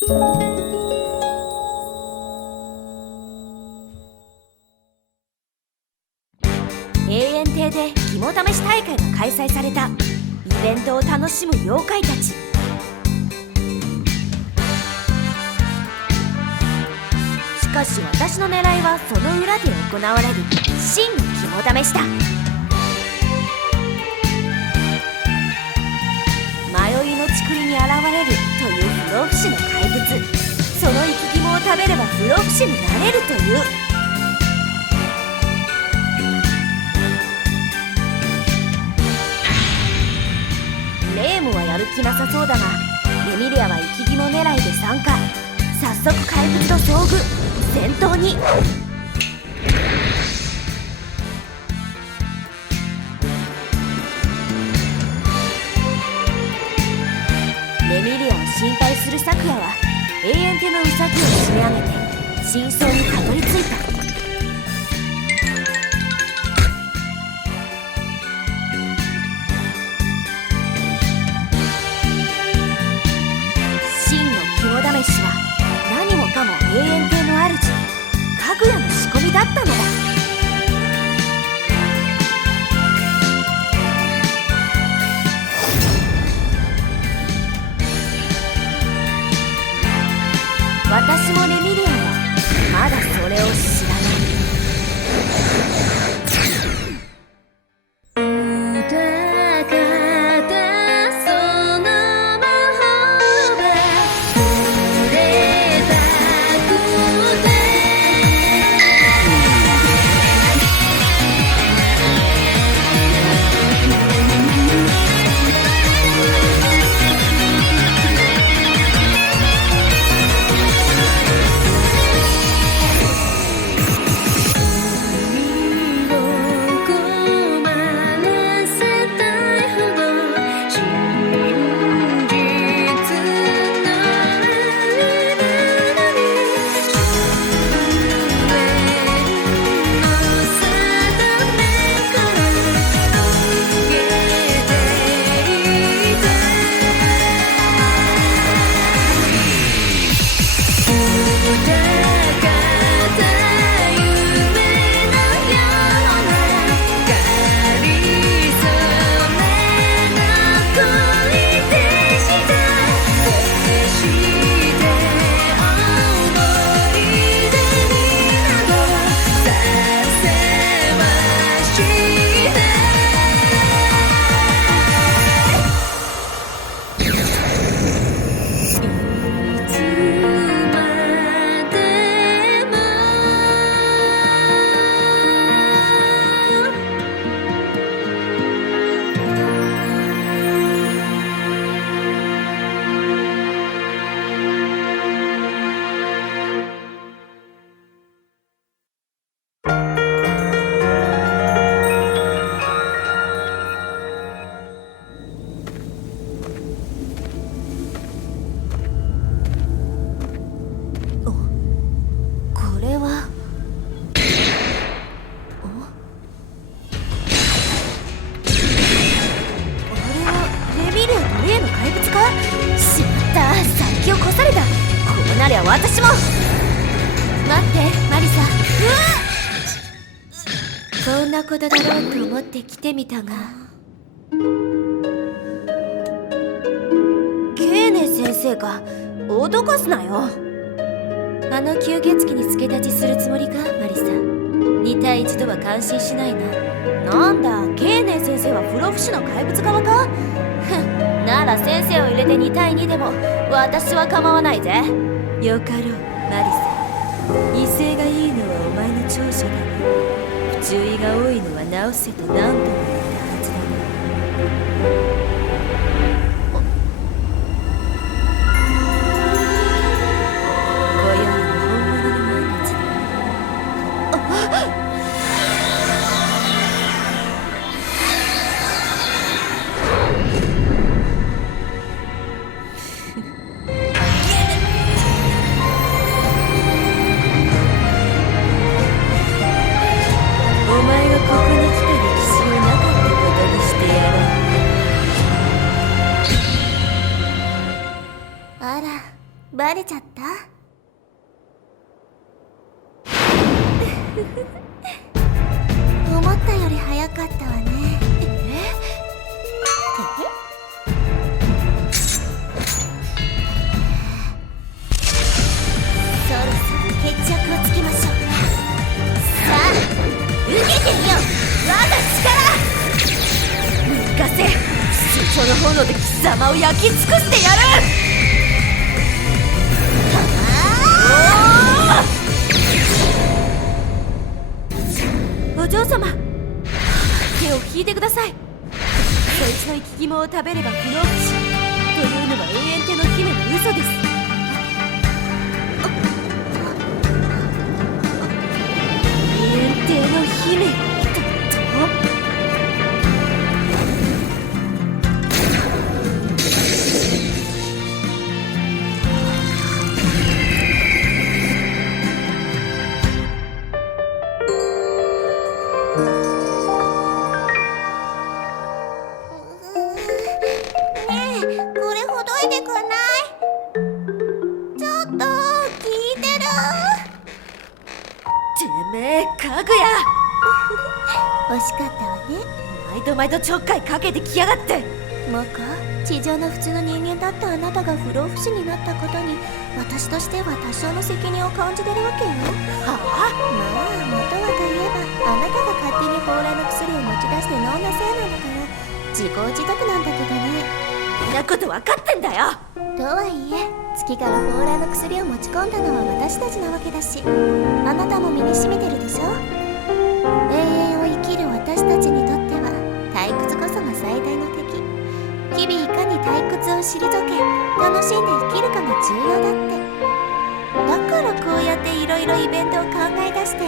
永遠亭で肝試し大会が開催された。イベントを楽しむ妖怪たち。しかし私の狙いはその裏で行われる真の肝試しだ。迷いのちくりに現れるという不老不死の怪物。その生き肝を食べれば不老不死になれるという。レームはやる気なさそうだが、レミリアは生き肝狙いで参加。早速怪物と遭遇。戦闘に。レミリアを心配するサクヤは永遠手のウサギを締め上げて真相にたどり着いた。真の肝試しは何もかも永遠亭の主かぐやの仕込みだったのだ。私もレミリアもまだそれを知らない。私も。待ってマリサ。こんなことだろうと思って来てみたが、ケーネ先生か。脅かすなよ。あの吸血鬼に助太刀するつもりかマリサ。2対1とは感心しないな。なんだ、ケーネ先生は不老不死の怪物側か。なら先生を入れて2対2でも私は構わないぜ。よかろうマリサ。威勢がいいのはお前の長所だが、不注意が多いのは直せと何度も言ったはずだ。今宵の本物の毎日だ。お前がここに来た歴史をなかったことにしてやろう。あら、バレちゃった？思ったより早かったわね。そろそろ決着をつけましょう。さあ受けてみよう、我が力。任せ、主張の炎で貴様を焼き尽くしてやる。お嬢様、手を引いてください。そいつの生き肝を食べれば不老不死というのは永遠手の姫の嘘です。永遠手の姫惜しかったわね。毎度ちょっかいかけてきやがって。もうか、地上の普通の人間だったあなたが不老不死になったことに私としては多少の責任を感じてるわけよ。はあ？まあ元はといえばあなたが勝手に蓬莱の薬を持ち出して飲んだせいなんだから自業自得なんだけどね。そんなこと分かってんだよ。とはいえ月から蓬莱の薬を持ち込んだのは私たちなわけだし、あなたも身に染みてるでしょ。永遠を生きる私たちにとっては退屈こそが最大の敵。日々いかに退屈を退け楽しんで生きるかが重要だって。だからこうやっていろいろイベントを考え出して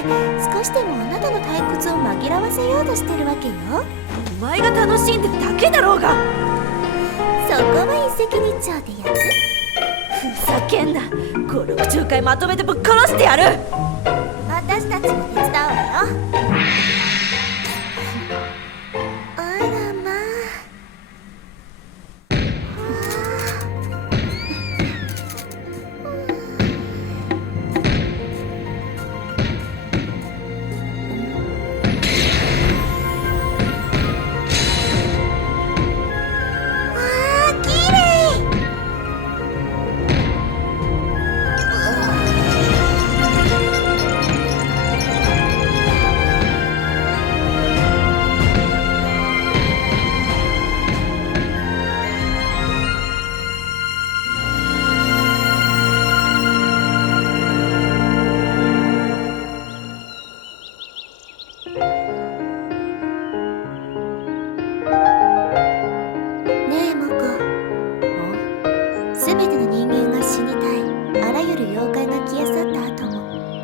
少しでもあなたの退屈を紛らわせようとしてるわけよ。お前が楽しんでるだけだろうが。そこは一石二鳥ってやつ。ふざけんな。5、6仲介まとめてぶっ殺してやる。私たちも手伝うわよ。あらまあ。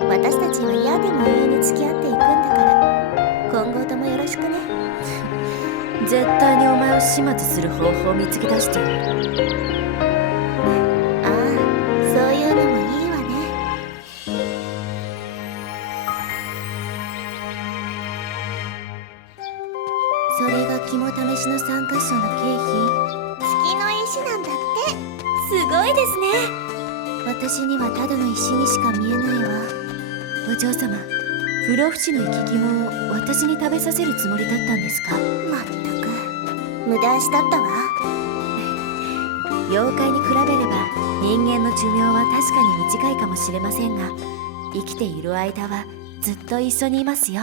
私たちは嫌でも永遠に付き合っていくんだから今後ともよろしくね。絶対にお前を始末する方法を見つけ出してやる。ああ、そういうのもいいわね。それが肝試しの参加者の経費。月の石なんだって。すごいですね。私にはただの石にしか見えないわ。お嬢様、不老不死の生き肝を私に食べさせるつもりだったんですか？まったく無駄足だったわ。妖怪に比べれば人間の寿命は確かに短いかもしれませんが、生きている間はずっと一緒にいますよ。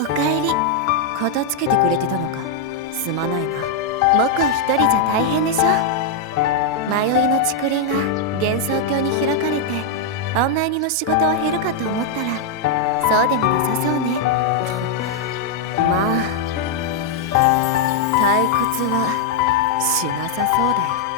おかえり。片付けてくれてたのか。すまないな。僕一人じゃ大変でしょ。迷いの竹林が幻想郷に開かれて案内人の仕事は減るかと思ったらそうでもなさそうね。まあ退屈はしなさそうだよ。「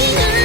きない